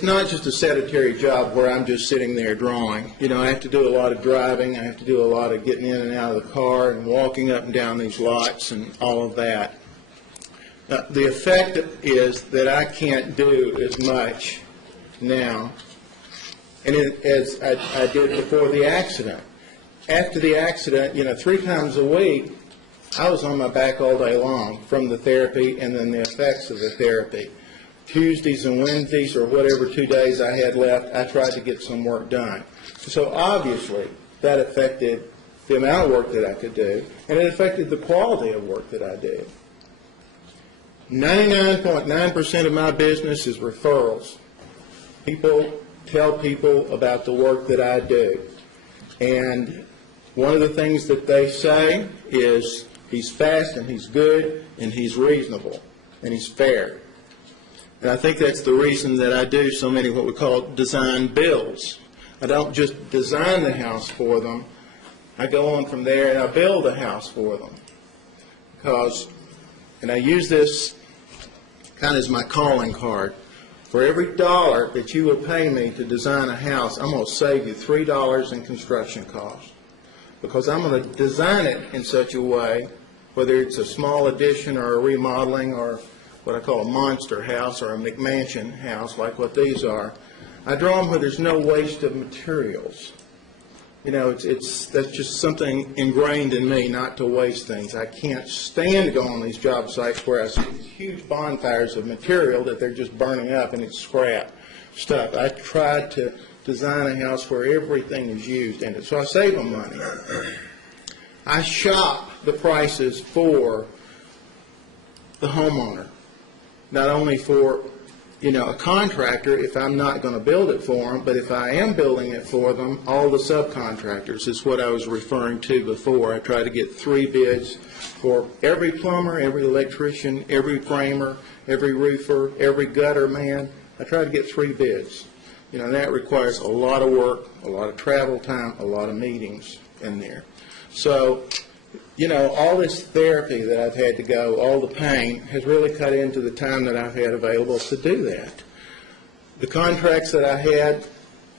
it's not just a sedentary job where I'm just sitting there drawing. You know, I have to do a lot of driving. I have to do a lot of getting in and out of the car and walking up and down these lots and all of that. The effect is that I can't do as much now as I did before the accident. After the accident, you know, 3 times a week, I was on my back all day long from the therapy and then the effects of the therapy. Tuesdays and Wednesdays, or whatever 2 days I had left, I tried to get some work done. So obviously, that affected the amount of work that I could do, and it affected the quality of work that I did. 99.9% of my business is referrals. People tell people about the work that I do. And one of the things that they say is he's fast and he's good and he's reasonable and he's fair. And I think that's the reason that I do so many what we call design builds. I don't just design the house for them. I go on from there and I build a house for them. And I use this kind of as my calling card. For every dollar that you will pay me to design a house, I'm going to save you $3 in construction costs. Because I'm going to design it in such a way, whether it's a small addition or a remodeling or what I call a monster house or a McMansion house like what these are, I draw them where there's no waste of materials. You know, that's just something ingrained in me not to waste things. I can't stand to go on these job sites where I see these huge bonfires of material that they're just burning up and it's scrap stuff. I try to design a house where everything is used in it, so I save them money. I shop the prices for the homeowner, not only for, you know, a contractor if I'm not going to build it for them, but if I am building it for them, all the subcontractors is what I was referring to before. I try to get 3 bids for every plumber, every electrician, every framer, every roofer, every gutter man. I try to get 3 bids. You know, that requires a lot of work, a lot of travel time, a lot of meetings in there. So, you know, all this therapy that I've had to go, all the pain, has really cut into the time that I've had available to do that. The contracts that I had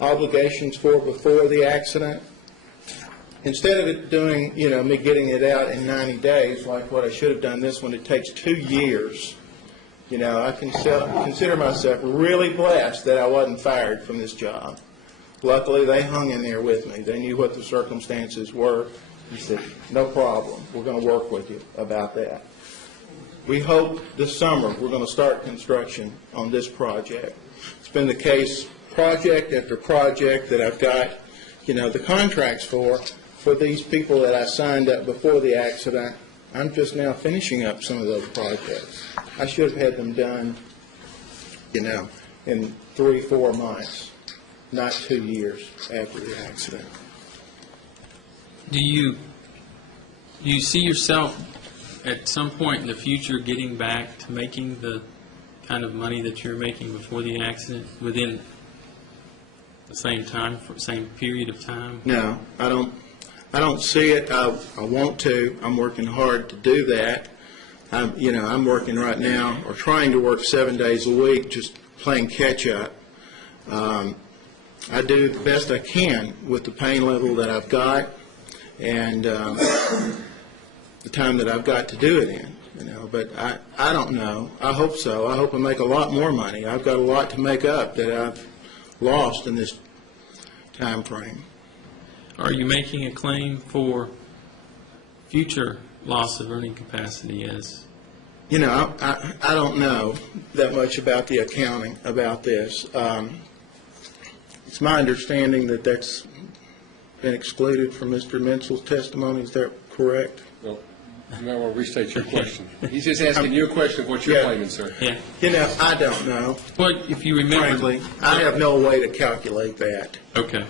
obligations for before the accident, instead of it doing, you know, me getting it out in 90 days, like what I should have done this one, it takes 2 years. You know, I consider myself really blessed that I wasn't fired from this job. Luckily, they hung in there with me. They knew what the circumstances were. He said, no problem. We're going to work with you about that. We hope this summer we're going to start construction on this project. It's been the case project after project that I've got, you know, the contracts for these people that I signed up before the accident. I'm just now finishing up some of those projects. I should have had them done, you know, in 3-4 months, not 2 years after the accident. Do you see yourself at some point in the future getting back to making the kind of money that you're making before the accident within the same time, same period of time? No, I don't see it. I want to. I'm working hard to do that. I'm working right now, or trying to work 7 days a week, just playing catch up. I do the best I can with the pain level that I've got and the time that I've got to do it in. You know, but I don't know. I hope so. I hope I make a lot more money. I've got a lot to make up that I've lost in this time frame. Are you making a claim for future loss of earning capacity as? You know, I don't know that much about the accounting about this. It's my understanding that that's been excluded from Mr. Mensel's testimony. Is that correct? Well, you might want to restate your question. He's just asking you a question of what you're claiming, sir. Yeah. You know, I don't know. Well, if you remember. Frankly, I have no way to calculate that. Okay.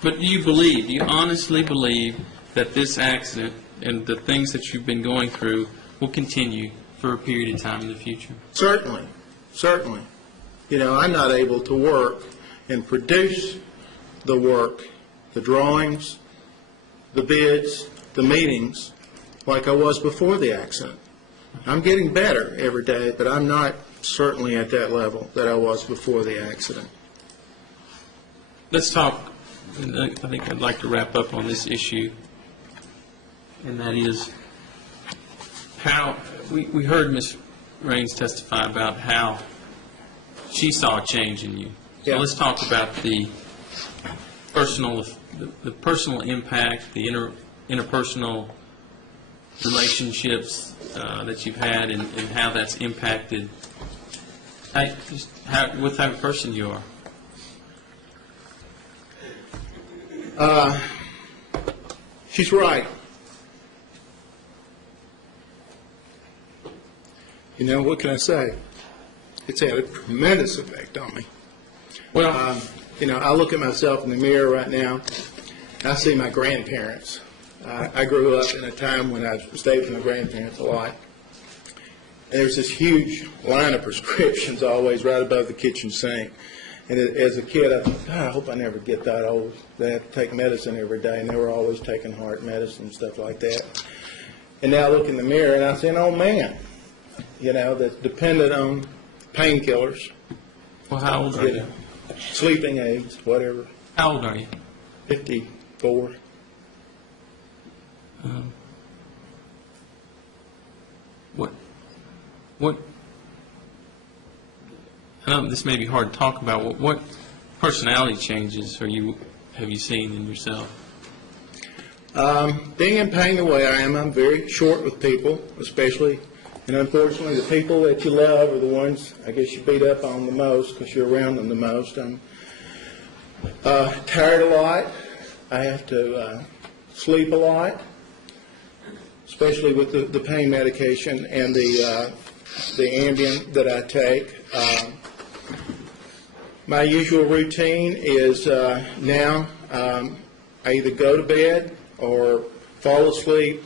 But do you honestly believe that this accident and the things that you've been going through will continue for a period of time in the future? Certainly. Certainly. You know, I'm not able to work and produce the work, the drawings, the bids, the meetings, like I was before the accident. I'm getting better every day, but I'm not certainly at that level that I was before the accident. let's talk, and I think I'd like to wrap up on this issue, and that is how, we heard Ms. Raines testify about how she saw a change in you. So Yeah. let's talk about the personal impact, the interpersonal relationships that you've had, and how that's impacted what type of person you are. She's right. You know, what can I say? It's had a tremendous effect on me. Well, You know, I look at myself in the mirror right now, and I see my grandparents. I grew up in a time when I stayed with my grandparents a lot. And there's this huge line of prescriptions always right above the kitchen sink. And as a kid, I thought, God, I hope I never get that old. They have to take medicine every day, and they were always taking heart medicine and stuff like that. And now I look in the mirror, and I see an old man, you know, that's dependent on painkillers, well, how old are you you? know, sleeping aids, whatever, How old are you? 54. What, I know this may be hard to talk about, what personality changes have you seen in yourself? Being in pain the way I am, I'm very short with people, especially, and unfortunately, the people that you love are the ones, I guess, you beat up on the most because you're around them the most. I'm tired a lot. I have to sleep a lot, especially with the pain medication and the Ambien that I take. My usual routine is now I either go to bed or fall asleep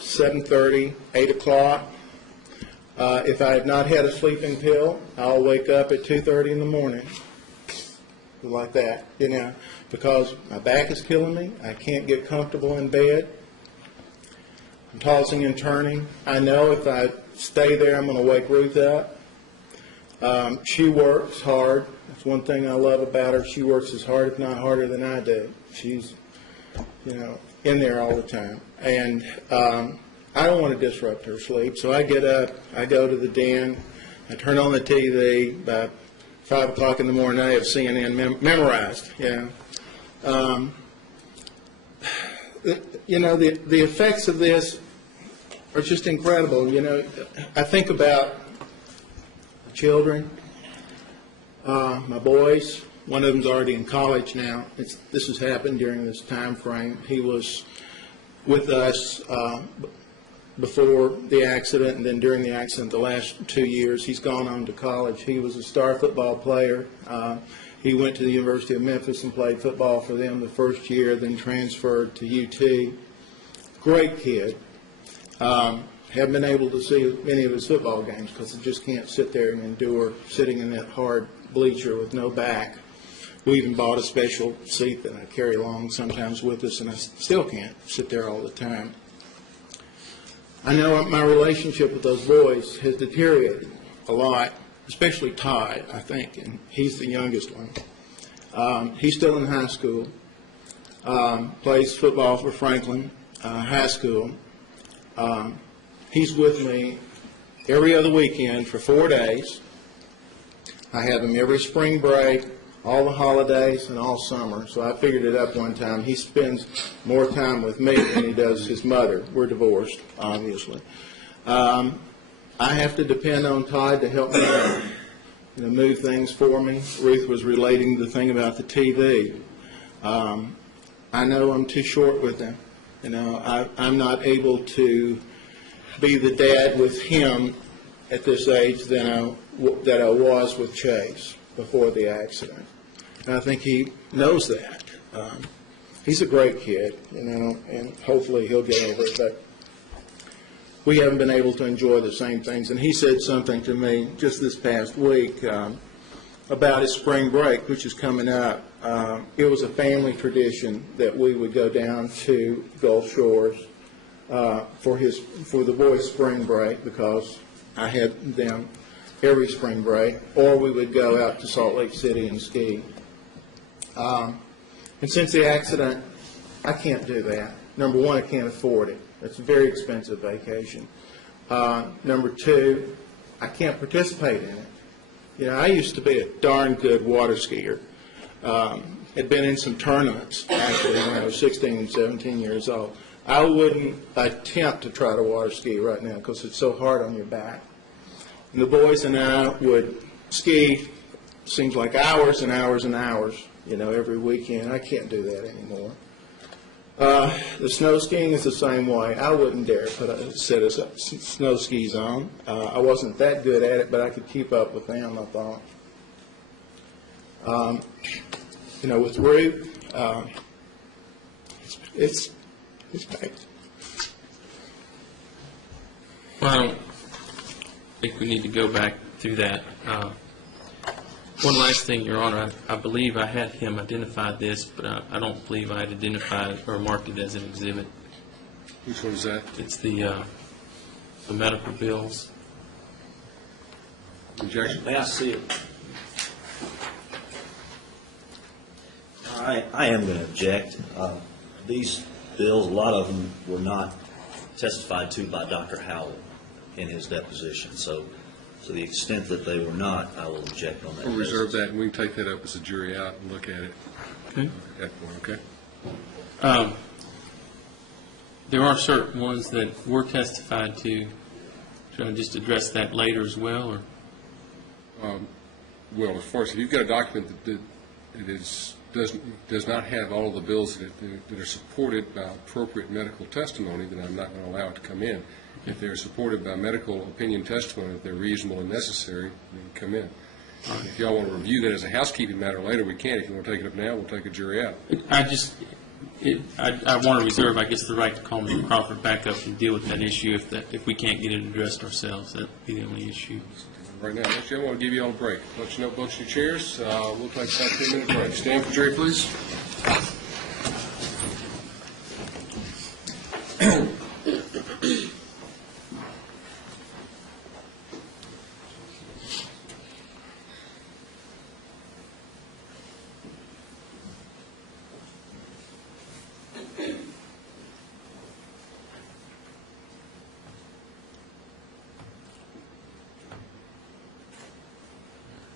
7:30, 8 o'clock. If I have not had a sleeping pill, I'll wake up at 2:30 in the morning, like that, you know, because my back is killing me. I can't get comfortable in bed. I'm tossing and turning. I know if I stay there, I'm going to wake Ruth up. She works hard. That's one thing I love about her. She works as hard, if not harder, than I do. She's, you know, in there all the time. And I don't want to disrupt her sleep, so I get up, I go to the den, I turn on the TV. By 5 o'clock in the morning, I have CNN memorized, you know. You know, the effects of this are just incredible. You know, I think about the children, my boys. One of them's already in college now. This has happened during this time frame. He was with us before the accident, and then during the accident the last 2 years. He's gone on to college. He was a star football player. He went to the University of Memphis and played football for them the first year, then transferred to UT. Great kid. Haven't been able to see many of his football games because I just can't sit there and endure sitting in that hard bleacher with no back. We even bought a special seat that I carry along sometimes with us, and I still can't sit there all the time. I know my relationship with those boys has deteriorated a lot, especially Todd, I think, and he's the youngest one. He's still in high school, plays football for Franklin High School. He's with me every other weekend for 4 days. I have him every spring break, all the holidays, and all summer. So I figured it up one time. He spends more time with me than he does his mother. We're divorced, obviously. I have to depend on Todd to help me move things for me. Ruth was relating the thing about the TV. I know I'm too short with him. You know, I'm not able to be the dad with him at this age that I was with Chase before the accident. And I think he knows that. He's a great kid, you know, and hopefully he'll get over it. But we haven't been able to enjoy the same things. And he said something to me just this past week about his spring break, which is coming up. It was a family tradition that we would go down to Gulf Shores for the boys' spring break, because I had them every spring break, or we would go out to Salt Lake City and ski. And since the accident, I can't do that. Number one, I can't afford it. It's a very expensive vacation. Number two, I can't participate in it. You know, I used to be a darn good water skier. Had been in some tournaments, actually, when I was 16 and 17 years old. I wouldn't attempt to try to water ski right now because it's so hard on your back. And the boys and I would ski, seems like hours and hours and hours, you know, every weekend. I can't do that anymore. The snow skiing is the same way. I wouldn't dare put a set of snow skis on. I wasn't that good at it, but I could keep up with them, I thought. You know, with Ruth, it's bad. Well, I don't think we need to go back through that. One last thing, Your Honor, I believe I had him identify this, but I don't believe I had identified or marked it as an exhibit. Which one is that? It's the medical bills. Objection? May I see it? I am going to object. These bills, a lot of them were not testified to by Dr. Howell in his deposition. So to the extent that they were not, I will object on that. We'll reserve that, and we can take that up as a jury out and look at it Okay. at that point, okay? There are certain ones that were testified to. Should I just address that later as well, or? Well, as far as, if you've got a document that does not have all of the bills that are supported by appropriate medical testimony, then I'm not going to allow it to come in. If they're supported by medical opinion testimony, if they're reasonable and necessary, then come in. If y'all want to review that as a housekeeping matter later, we can. If you want to take it up now, we'll take a jury out. I want to reserve, I guess, the right to call Mr. Crawford back up and deal with that issue if we can't get it addressed ourselves. That'd be the only issue. Right now, I want to give you all a break. Let you know, books your chairs. We'll take about a 2-minute break. Stand for jury, please.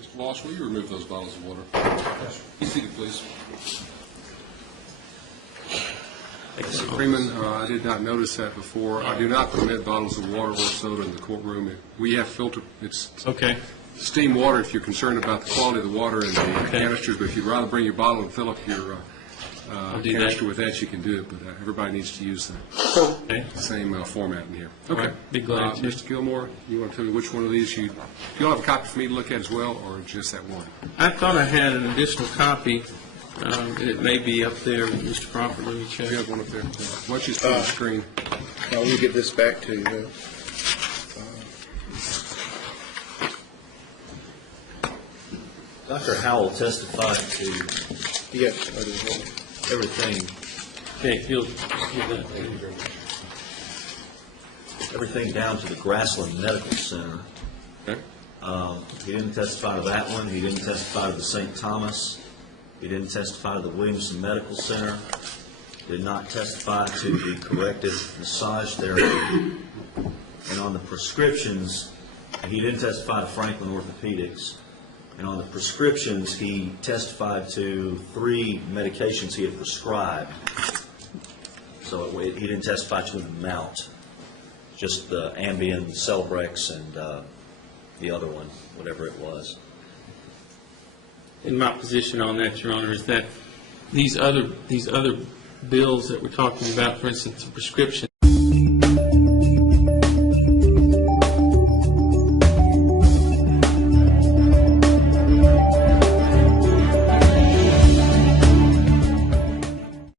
Mr. Walsh, will you remove those bottles of water? Yes. Be seated, please. Mr. Freeman, I did not notice that before. I do not permit bottles of water or soda in the courtroom. We have filter, it's Okay. steam water if you're concerned about the quality of the water in the canisters, but if you'd rather bring your bottle and fill up your do that. canister with that, you can do it, but everybody needs to use Okay. the same format in here. All Okay. right. Be glad to. Mr. Gilmore, you want to tell me which one of these you all have a copy for me to look at as well, or just that one? I thought I had an additional copy. It may be up there, Mr. Crawford, let me check. You have one up there. Why don't you just put it on the screen? Let me get this back to you. Dr. Howell testified to Yes, I do. everything, Okay, he'll give that. everything down to the Grassland Medical Center. Okay. He didn't testify to that one. He didn't testify to the St. Thomas. He didn't testify to the Williamson Medical Center. Did not testify to the corrective massage therapy. And on the prescriptions, he didn't testify to Franklin Orthopedics. And on the prescriptions, he testified to 3 medications he had prescribed. So he didn't testify to an amount, just the Ambien, Celebrex, and the other one, whatever it was. In my position on that, Your Honor, is that these other bills that we're talking about, for instance, the prescription